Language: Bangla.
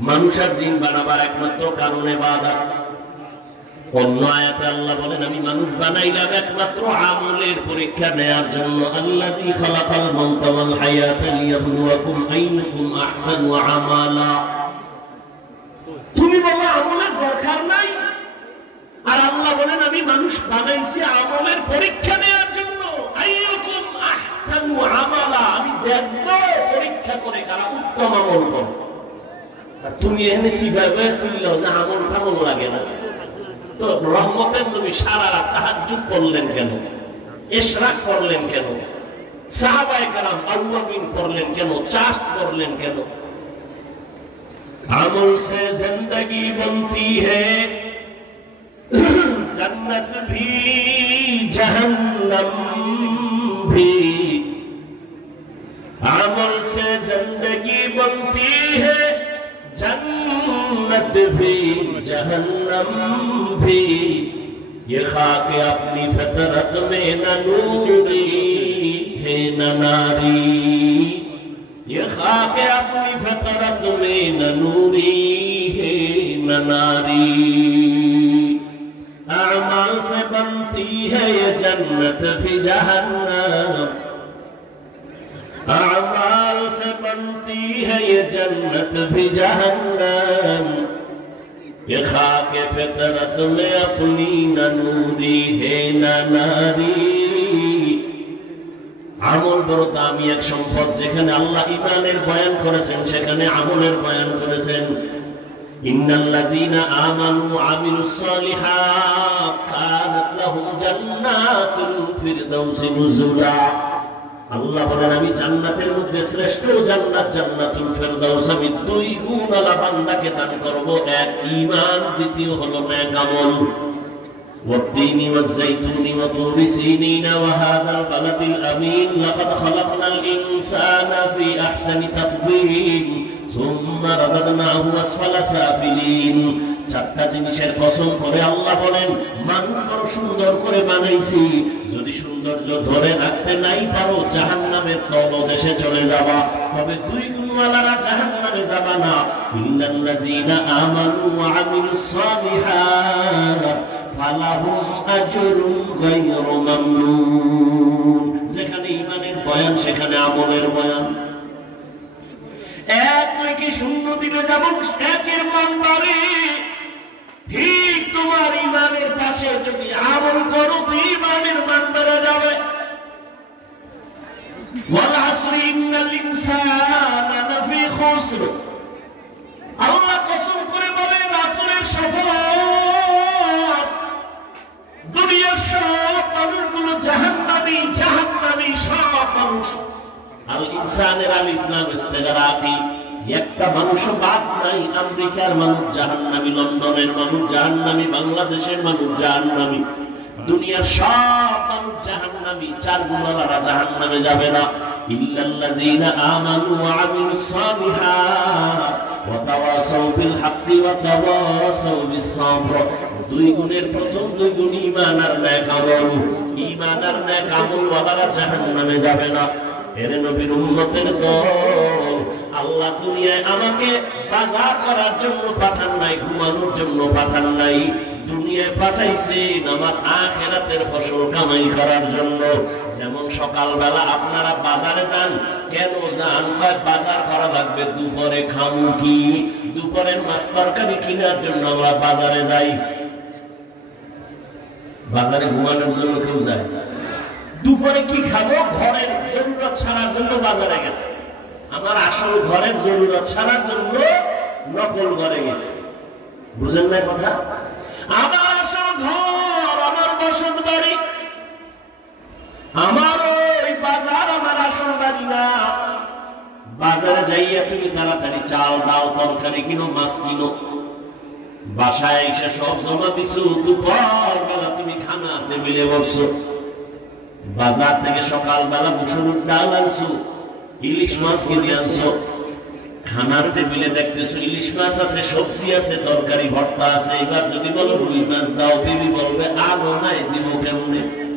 মানুষ আর জিন বানাবার একমাত্র কারণে বাদাত অন্য আয়াতে আল্লাহ বলেন, আমি মানুষ বানাইলাম একমাত্র আমলের পরীক্ষা নেয়ার জন্য। আইয়ুকুম আহসানু আমালা। তুমি বলো, আমলের দরকার নাই? আর আল্লাহ বলেন, আমি মানুষ বানাইছি আমলের পরীক্ষা নেয়ার জন্য। আহসানু আমালা। আমি দেখব, পরীক্ষা করে কারা উত্তম আমল করে। আর তুমি এখানে সিভাই হয়ে চিল্লাও যে আমল ঠামল লাগে না। তো রহমতের নবী সারা রাত তাহাজ্জুদ করলেন কেন? ইশরাক করলেন কেন? সাহাবায়ে কারাম আউয়াবিন করলেন কেন? চাষ করলেন কেন? আমল সে জিন্দগি বনতি হে। জান্নাত ভি জাহান্নাম। भी जहन्नम भी। ये खाक अपनी फितरत में न नूरी, है न नारी। ये खाक अपनी फितरत में न नूरी, है न नारी। अमाल से बनती है ये जन्नत भी जहन्नम। अमाल से बनती है ये जन्नत भी जहन्नम। ये खाक फितरत में अपनी न नूरी है न नारी আমল বড় দামি এক সম্পদ যেখানে আল্লাহ ইমানের বয়ান করেছেন সেখানে আমলের বয়ান করেছেন ইন্নাল্লাযীনা আমানু ওয়া আমিলুস সালিহাত কানাত লাহুম জান্নাতুল ফিরদাউসি নুজুলা আল্লাহ বলেন আমি জান্নাতের মধ্যে শ্রেষ্ঠ জান্নাত জান্নাতুল ফেরদাউস আমি দুই গুণ আলা বান্দাকে দান করব এক ঈমান দ্বিতীয় হলো নেক আমল والتين والزيتون وطور سينين وهذا البلد الأمين لقد خلقنا الإنسان في أحسن تقويم চারটা জিনিসের কসম করে আল্লাহ বলেন মানুষ সুন্দর করে বানাইছি, যদি সৌন্দর্য ধরে রাখতে নাই পারো জাহান নামের তলদেশে চলে যাবা তবে দুই গুণওয়ালারা জাহান নামে যাবা না। যেখানে ইমানের বয়ান, সেখানে আমলের বয়ান। এক থেকে শূন্য দিনে যাব একের মান বাড়ে ঠিক তোমার ইমানের পাশে যদি আমল করো, তো ইমানের মান বেড়ে যাবে আল্লাহ আল ইনসানের আলিফ নাম ইস্তেগার আদি। একটা মানুষ বাদ নাই, আমেরিকার মানুষ জাহান্নামী, লন্ডনের মানুষ জাহান্নামী, বাংলাদেশের মানুষ জাহান্নামী। দুনিয়ার সব মানুষ জাহান্নামী চার গুণালারা জাহান্নামে যাবে না। ইল্লাল্লাযীনা আমানু যাবে না। এর নবীর উম্মতের দল আল্লাহ দুনিয়ায় আমাকে বাজার করার জন্য পাঠান নাই, ঘুমানোর জন্য পাঠান নাই, দুনিয়ায় পাঠাইছেন আমার আখেরাতের ফসল কামাই করার জন্য। যেমন সকালবেলা আপনারা বাজারে যান, কেন যান? কয়, বাজার করা লাগবে, দুপুরে খামু কি? দুপুরের মাছ তরকারি কেনার জন্য আমরা বাজারে যাই। বাজারে ঘুমানোর জন্য কেউ যায়? দুপুরে কি খাব? ঘরের জরুরত ছাড়ার জন্য বাজারে গেছে। আমার আসল ঘরের জরুরত ছাড়ার জন্য নকল ঘরে গেছে। বুঝেন না কথা? আমার আসল ঘর, আমার বসত বাড়ি আমার ওই বাজার আমার আসল বাড়ি না। বাজারে যাইয়া তুমি তাড়াতাড়ি চাল, ডাল, তরকারি কিনো, মাছ কিনো। বাসায় এসে সব জমা দিছো, দুপুর বেলা তুমি খানা, টেবিলে বসছো। বাজার থেকে সকালবেলা মুসুর ডাল আনছো। ইলিশ মাছ কিনে আনছো? খানার টেবিলে দেখতেছো, ইলিশ মাছ আছে, সবজি আছে, তরকারি, ভর্তা আছে। এবার যদি বলো রুই মাছ দাও, বিবি বলবে আলো নাই, দিব কেমনে?